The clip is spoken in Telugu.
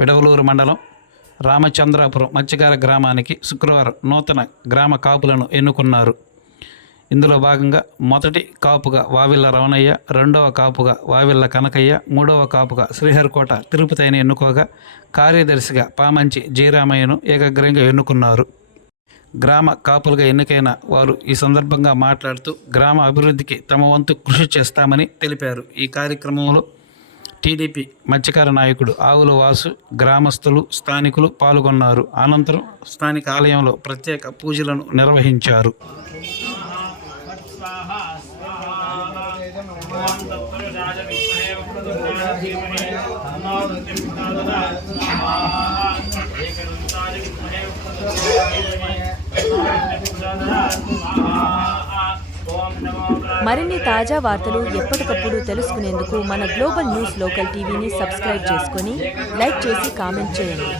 విడవలూరు మండలం రామచంద్రాపురం మత్స్యకార గ్రామానికి శుక్రవారం నూతన గ్రామ కాపులను ఎన్నుకున్నారు. ఇందులో భాగంగా మొదటి కాపుగా వావిళ్ళ రమణయ్య, రెండవ కాపుగా వావిళ్ళ కనకయ్య, మూడవ కాపుగా శ్రీహరికోట తిరుపతిని ఎన్నుకోగా కార్యదర్శిగా పామంచి జయరామయ్యను ఏకగ్రీవంగా ఎన్నుకున్నారు. గ్రామ కాపులుగా ఎన్నికైన వారు ఈ సందర్భంగా మాట్లాడుతూ గ్రామ అభివృద్ధికి తమ వంతు కృషి చేస్తామని తెలిపారు. ఈ కార్యక్రమంలో టీడీపీ మత్స్యకార నాయకుడు ఆవుల వాసు, గ్రామస్తులు, స్థానికులు పాల్గొన్నారు. అనంతరం స్థానిక ఆలయంలో ప్రత్యేక పూజలను నిర్వహించారు. మరిన్ని తాజా వార్తలు ఎప్పటికప్పుడు తెలుసుకునేందుకు మన గ్లోబల్ న్యూస్ లోకల్ టీవీని సబ్స్క్రైబ్ చేసుకొని లైక్ చేసి కామెంట్ చేయండి.